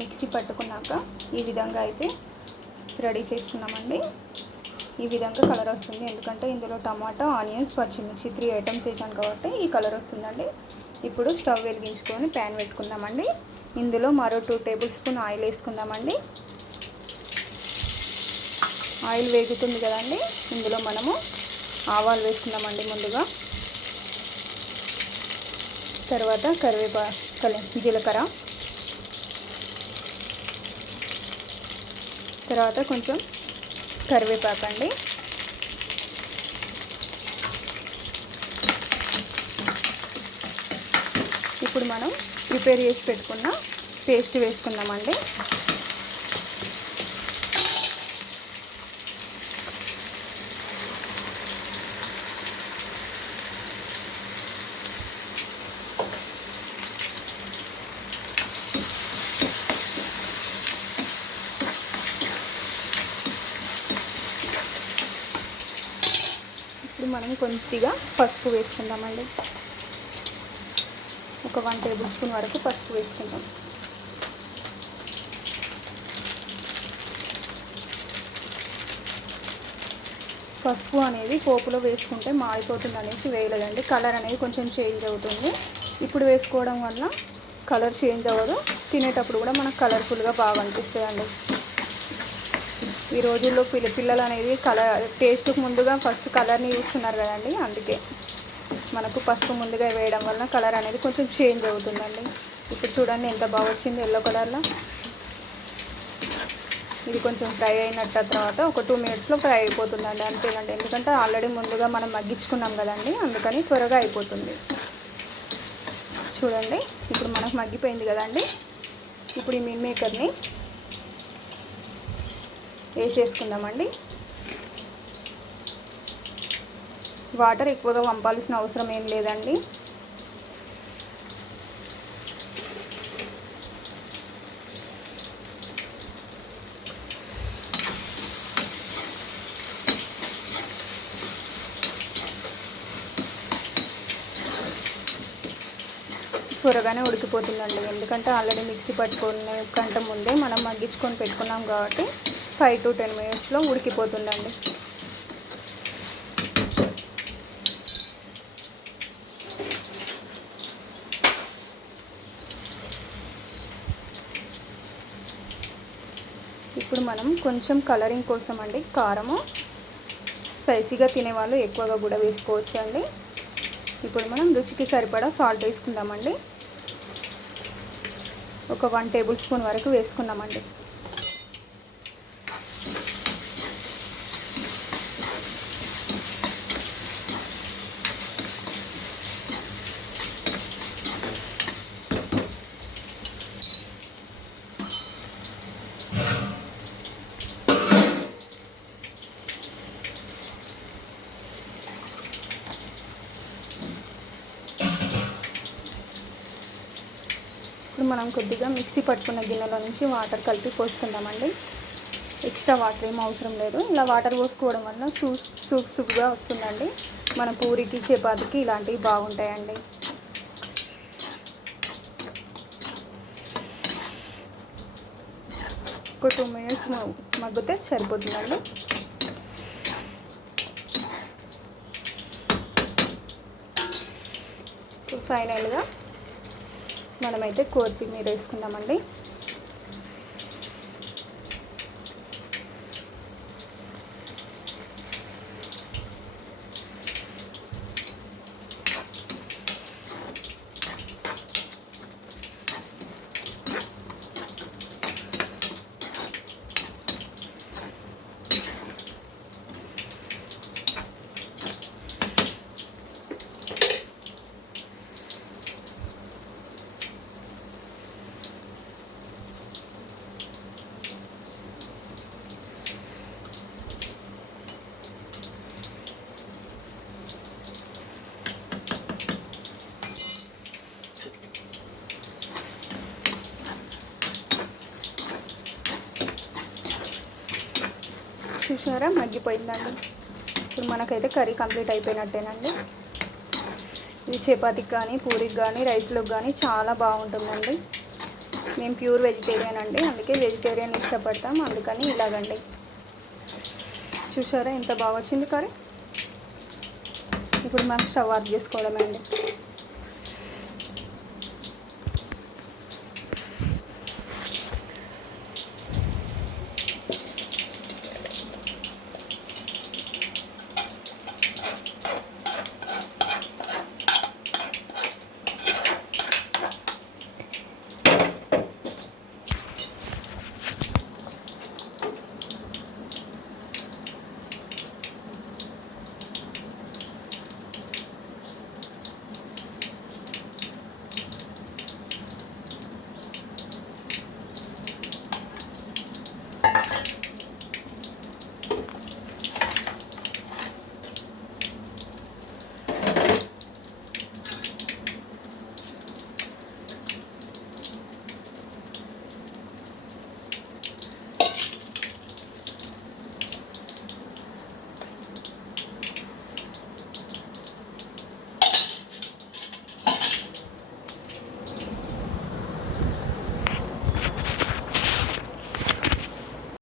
Mixie పట్టుకున్నాక ఈ విధంగా అయితే రెడీ చేసుకున్నామండి. ఈ విధంగా కలర్ వస్తుంది, ఎందుకంటే ఇందులో టమాటా, ఆనియన్స్, పచ్చిమిర్చి 3 ఐటమ్స్ వేసాను కాబట్టి ఈ కలర్ వస్తుందండి. ఇప్పుడు స్టవ్ వెలిగించుకొని ప్యాన్ పెట్టుకుందామండి. ఇందులో మరో 2 టేబుల్ స్పూన్ ఆయిల్ వేసుకుందామండి. ఆయిల్ వేగుతుంది కదండి, ఇందులో మనము ఆవాలు వేసుకుందామండి ముందుగా. తర్వాత జీలకర్ర, తర్వాత కొంచెం కరివేపాకండి. ఇప్పుడు మనం ప్రిపేర్ చేసి పెట్టుకున్న పేస్ట్ వేసుకుందామండి. ఇప్పుడు మనం కొద్దిగా పసుపు వేసుకుందామండి. ఒక 1 టేబుల్ స్పూన్ వరకు పసుపు వేసుకుందాం. పసుపు అనేది పోపులో వేసుకుంటే మాడిపోతుంది అనేసి వేయలేదండి. కలర్ అనేది కొంచెం చేంజ్ అవుతుంది. ఇప్పుడు వేసుకోవడం వల్ల కలర్ చేంజ్ అవ్వదు, తినేటప్పుడు కూడా మనకు కలర్ఫుల్గా బాగా అనిపిస్తాయండి. ఈ రోజుల్లో పిల్లలు అనేది టేస్ట్కి ముందుగా ఫస్ట్ కలర్ని చూస్తున్నారు కదండి, అందుకే మనకు పసుపు ముందుగా వేయడం వల్ల కలర్ అనేది కొంచెం చేంజ్ అవుతుందండి. ఇప్పుడు చూడండి ఎంత బాగా వచ్చింది ఎల్లో కలర్లో. ఇది కొంచెం ఫ్రై అయినట్టు తర్వాత ఒక 2 మినిట్స్లో ఫ్రై అయిపోతుందండి, అంతేనండి. ఎందుకంటే ఆల్రెడీ ముందుగా మనం మగ్గించుకున్నాం కదండి, అందుకని త్వరగా అయిపోతుంది. చూడండి ఇప్పుడు మనకు మగ్గిపోయింది కదండి. ఇప్పుడు ఈ మీల్ మేకర్ని వేసేసుకుందామండి. వాటర్ ఎక్కువగా వంపాల్సిన అవసరం ఏం లేదండి. త్వరగానే ఉడికిపోతుందండి, ఎందుకంటే ఆల్రెడీ మిక్సీ పట్టుకునే కంటే ముందే మనం మగ్గించుకొని పెట్టుకున్నాం కాబట్టి 5 to 10 మినిట్స్లో ఉడికిపోతుందండి. ఇప్పుడు మనం కొంచెం కలరింగ్ కోసం అండి కారము, స్పైసీగా తినేవాళ్ళు ఎక్కువగా కూడా వేసుకోవచ్చు అండి. ఇప్పుడు మనం రుచికి సరిపడా సాల్ట్ వేసుకుందామండి. ఒక 1 టేబుల్ స్పూన్ వరకు వేసుకున్నామండి. ఇప్పుడు మనం కొద్దిగా మిక్సీ పట్టుకున్న గిన్నెలో నుంచి వాటర్ కలిపి పోసుకుందామండి. ఎక్స్ట్రా వాటర్ ఏం అవసరం లేదు. ఇలా వాటర్ పోసుకోవడం వల్ల సూప్గా వస్తుందండి. మన పూరికి, చపాతీకి ఇలాంటివి బాగుంటాయండి. ఒక 2 మినిట్స్ మగ్గితే సరిపోతుందండి. ఫైనల్గా మనమైతే కొత్తిమీర వేసుకుందామండి. చూసారా మగ్గిపోయిందండి. ఇప్పుడు మనకైతే కర్రీ కంప్లీట్ అయిపోయినట్టేనండి. ఇది చపాతీకి కానీ, పూరికి కానీ, రైస్లోకి కానీ చాలా బాగుంటుందండి. మేము ప్యూర్ వెజిటేరియన్ అండి, అందుకే వెజిటేరియన్ ఇష్టపడతాం, అందుకని ఇలాగండి. చూసారా ఎంత బాగా వచ్చింది కర్రీ. ఇప్పుడు మనం స్టవ్ ఆఫ్ చేసుకోవడమే అండి.